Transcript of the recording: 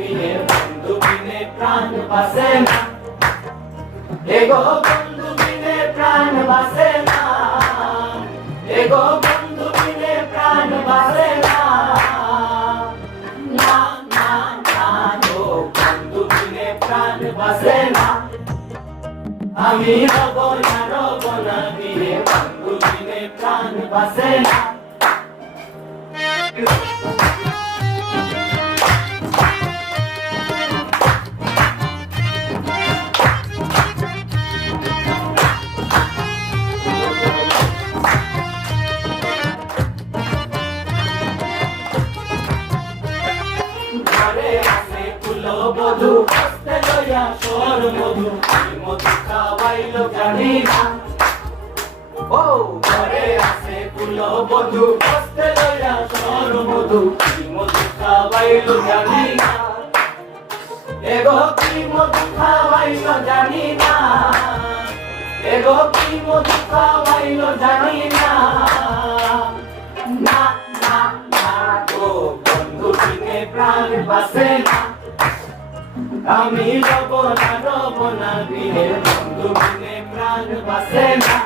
বিনে বন্ধু বিনে প্রাণ বাসে না, এগো বন্ধু বিনে প্রাণ বাসে না, এগো বন্ধু বিনে প্রাণ বাসে না, না না না গো বন্ধু বিনে প্রাণ বাসে না। আমি রব না বিনে বন্ধু বিনে প্রাণ বাসে না। ঘরে আসে কুলো বধূ হস্তে লইয়া সর মধু, কি মধু খাওয়াইলো জানি না। ও ঘরে আসে কুলো বধূ হস্তে লইয়া সর মধু, কি মধু খাওয়াইলো জানি না, এগো কি মধু খাওয়াইলো জানি না, এগো কি মধু খাওয়াইলো জানি না, না না না গো বন্ধু বিনে প্রাণ বাসে না। আমি রব না বিনে বন্ধু বিনে প্রাণ বাসে না।